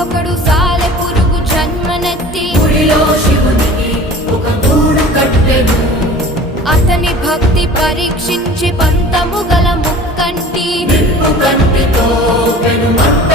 ఒకడు సాలె పురుగు జన్మనెత్తి గుడిలో శివునికి ఒక గూడు కట్టెను. అతని భక్తి పరీక్షించి పంతము గల ముక్కంటి నిప్పు కంటితో పెను మంట